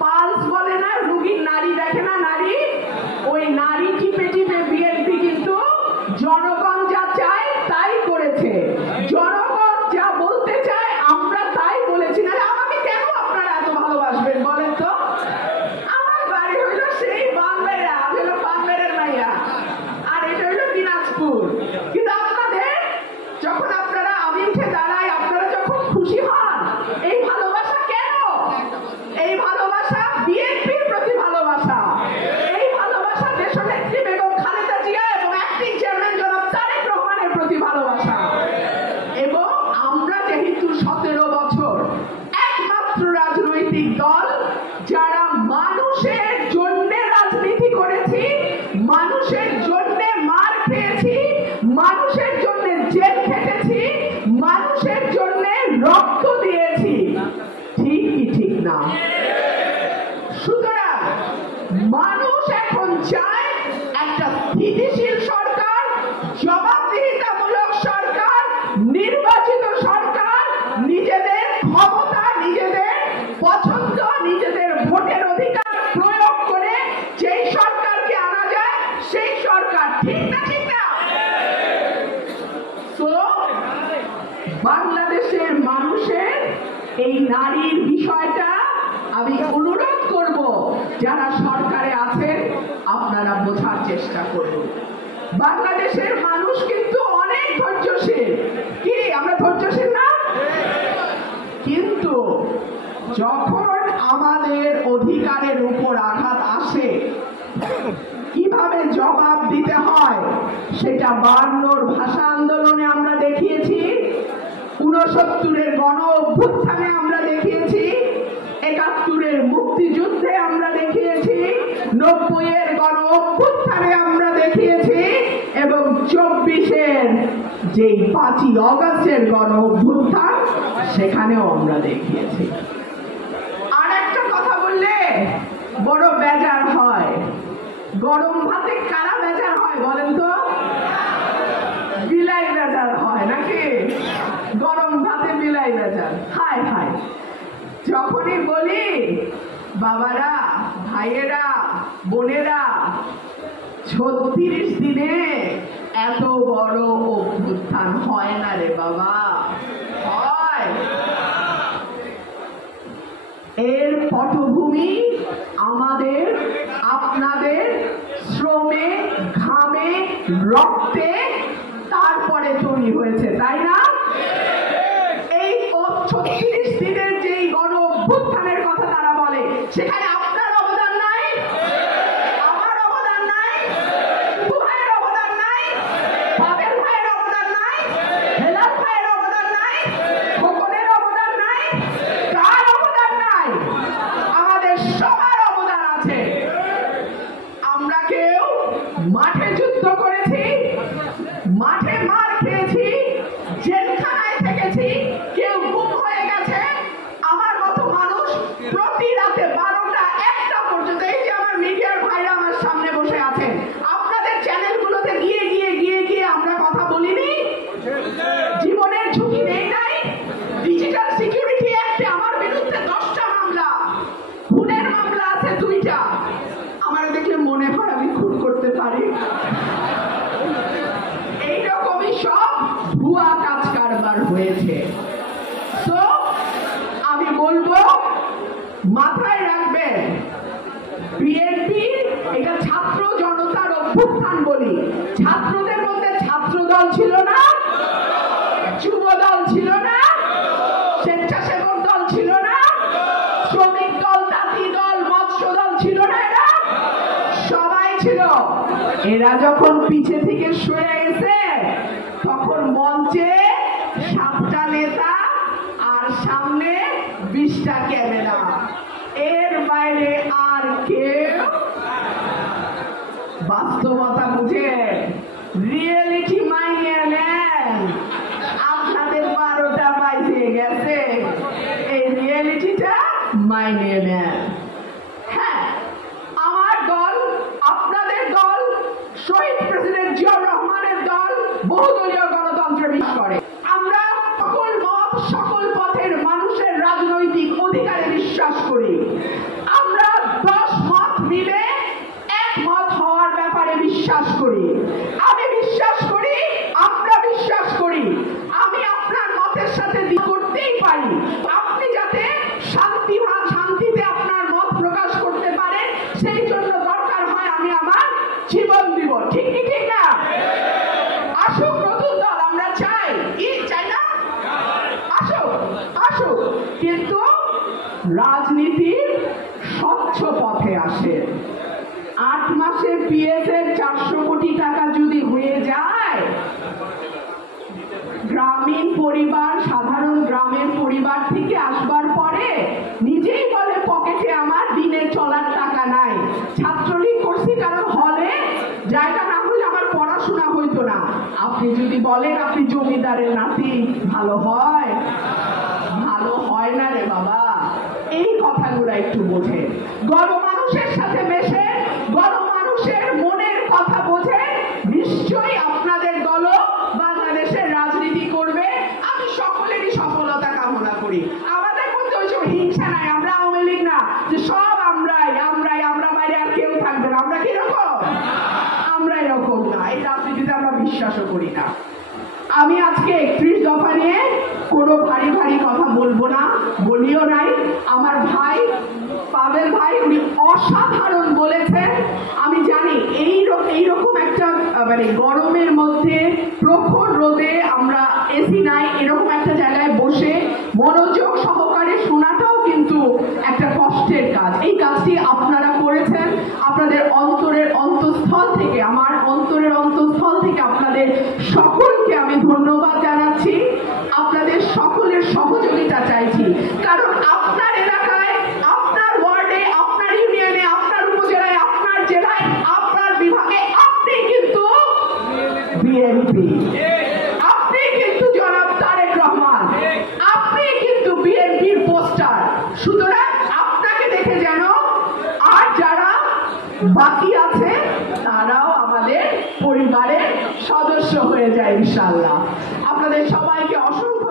Pulse বলে না, রুগীর নারী দেখে না, নারী, ওই নারী টিপে টিপে বিএনপি কিন্তু জনগণ যা চায় তাই করেছে। জনগণ যা বলতে চায় আমরা তাই বলেছি। না আমাকে কেন আপনারা এত ভালোবাসবেন বলেন তো? আমার বাড়ি হইল সেই বাংলায়, আমি হলো বাংলার মাইয়া, আর এটা হইল দিনাজপুর। কিন্তু আপনাদের যখন আপনারা আমি উঠে দাঁড়াই, আপনারা যখন খুশি হন, এই ভালোবাসা কেন? এই ভালোবাসা বিএনপির প্রতি ভালোবাসা, এই ভালোবাসা দেশনেত্রী বেগম খালেদা জিয়া এবং অ্যাক্টিং চেয়ারম্যান জনাব তারেক রহমানের প্রতি ভালোবাসা। এবং আমরা যেহেতু 17 বছর একমাত্র রাজনৈতিক দল যারা মানুষের জন্য রাজনীতি করেছি, মানুষের জন্য মার খেয়েছি, মানুষের জন্য জেল খেটেছি, মানুষের জন্য রক্ত দিয়েছি, ঠিক কি ঠিক না? সুতরাং মানুষ এখন চায় একটা স্থিতিশীল সরকার, জবাবদিহিতামূলক সরকার, নির্বাচিত সরকার, নিজেদের ক্ষমতা, নিজেদের পছন্দ, নিজেদের ভোটের অধিকার প্রয়োগ করে যেই সরকারকে আনা যায় সেই সরকার, ঠিক না ঠিক না? তো বাংলাদেশের মানুষের এই নারীর বিষয়টা আমি অনুরোধ করব, যারা সরকারে আছেন আপনারা বোঝার চেষ্টা করুন। বাংলাদেশের মানুষ কিন্তু অনেক ধৈর্যশীল। কি আমরা ধৈর্যশীল না? কিন্তু যখন আমাদের অধিকারের উপর আঘাত আসে কিভাবে জবাব দিতে হয় সেটা 52 ভাষা আন্দোলনে আমরা দেখিয়েছি, 69-এর গণ অভ্যুত্থানে আমরা দেখিয়েছি, 71-এর মুক্তিযুদ্ধে আমরা দেখিয়েছি, 90-এর গণ অভ্যুত্থানে আমরা দেখিয়েছি, এবং 24-এর যেই 5ই অগস্টের গণ অভ্যুত্থান সেখানেও আমরা দেখিয়েছি। আর একটা কথা বললে বড় বেজার হয়, গরম ভাতে কারা বেজার হয় বলেন তো? বিলাই বেজার হয় নাকি? গরম ভাতে বিলাই বেজার, হায় হায়। যখনই বলি বাবারা, ভাইয়েরা, বোনেরা, 36 দিনে এত বড় অভ্যুত্থান হয় না রে বাবা, হয়। এর পটভূমি আমাদের আপনাদের শ্রমে, ঘামে, রক্তে তারপরে তৈরি হয়েছে, তাই না? এই 36 দিনের যেই গণ অভ্যুত্থানের কথা তারা বলে, সেখানে আপনার অবদান নাই, আমার অবদান নাই, ভাইয়ের অবদান নাই, বাবের ভাইয়ের অবদান নাই, হেলাল ভাইয়ের অবদান নাই, খোকনের অবদান নাই, কার অবদান নাই? আমাদের সবার অবদান আছে। আমরা কেউ মাঠে যুদ্ধ করেছি, মাঠে মার খেয়েছি, জেলখানায় থেকেছি, কেউ গুম হয়ে গেছে। আমার মতো মানুষ প্রতি রাতে 12টা 1টা পর্যন্ত, এই যে আমার মিডিয়ার ভাইরা আমার সামনে বসে আছেন, আপনাদের চ্যানেলগুলোতে গিয়ে গিয়ে গিয়ে গিয়ে আমরা কথা বলিনি? জীবনের ঝুঁকি নেই নাই? ডিজিটাল সিকিউরিটি অ্যাক্টে আমার বিরুদ্ধে 10টা মামলা, খুনের মামলা আছে 2টা। আমার দেখলে মনে হয় আমি খুন করতে পারি। এইরকমই সব ভুয়া কাজ কারবার হয়েছে। তো আমি বলবো মাথায় রাখবেন, বিএনপি এটা ছাত্র জনতার অভ্যুত্থান বলি, ছাত্রদের মধ্যে ছাত্র দল ছিল না, যুব দল ছিল না, স্বেচ্ছাসেবক দল ছিল না, শ্রমিক দল, তাঁতি দল, মৎস্য দল ছিল না, এরা সবাই ছিল। এরা যখন পিছে থেকে সরে গেছে তখন মঞ্চে 7টা নেতা আর সামনে 20টা ক্যামেরা, এর বাইরে আর কেউ বাস্তবতা বুঝে রিয়েলিটি মাইনে নেন। আপনাদের 12টা বাজে গেছে, এই রিয়েলিটিটা মাইনে নেন। হ্যাঁ, আমার দল, আপনাদের দল, শহীদ প্রেসিডেন্ট জিয়াউর রহমানের দল বহুদলীয় গণতন্ত্রে বিশ্বাস করে। আমরা সকল মত, সকল পথের মানুষের রাজনৈতিক অধিকারে বিশ্বাস করি। আমরা রাজনীতির স্বচ্ছ পথে আসেন। 8 মাসে পিএস এর 400 কোটি টাকা যদি হয়ে যায়, গ্রামীণ পরিবার, সাধারণ গ্রামের পরিবার থেকে আসবার পরে নিজেই বলে পকেটে আমার দিনের চলার টাকা নাই। ছাত্রলীগ করছি কারণ হলে জায়গা না হলে আমার পড়াশোনা হইতো না। আপনি যদি বলেন আপনি জমিদারের নাতি, ভালো হয়? ভালো হয় না রে বাবা। এই কথাগুলো একটু বোঝে, গণমানুষের সাথে মেশে, গণমানুষের মনের কথা বোঝে, নিশ্চয়ই আপনাদের দল বাংলাদেশের রাজনীতি করবে। আমি সকলেরই সফলতা কামনা করি। আমাদের মধ্যে ওই সব হিংসা নাই। আমরা আওয়ামী লীগ না যে সব আমরাই আমরাই, আমরা বাইরে আর কেউ থাকবে না। আমরা কিরকম? আমরা এরকম না। এই রাজনীতিতে আমরা বিশ্বাসও করি না। আমি আজকে 31 দফা নিয়ে কোনো ভারী ভারী কথা বলবো না, বলিও নাই। আমার ভাই পাবেল ভাই উনি অসাধারণ বলেছেন। আমি জানি এইরকম একটা মানে গরমের মধ্যে প্রখর রোদে আমরা এসি নাই, এরকম একটা জায়গায় বসে মনোযোগ সহকারে শোনাটাও কিন্তু একটা কষ্টের কাজ। এই কাজটি আপনারা করেছেন। আপনাদের অন্তরের অন্তঃস্থল থেকে, আমার অন্তরের অন্তঃস্থল থেকে আপনাদের সকলকে আমি ধন্যবাদ জানাচ্ছি। আপনাদের সকলের সহযোগিতা চাইছি, কারণ আপনার এলাকায়, আপনার ওয়ার্ডে, আপনার ইউনিয়নে, আপনার উপজেলায়, আপনার জেলায়, আপনার বিভাগে আপনি কিন্তু বিএনপি, আপনি কিন্তু জনাব তারেক রহমান, আপনি কিন্তু বিএনপির পোস্টার। সুতরাং আপনাকে দেখে যেন আর যারা বাকি আছে তারাও আমাদের পরিবারের সদস্য হয়ে যায় ইনশাআল্লাহ। আপনাদের সবাইকে অসংখ্য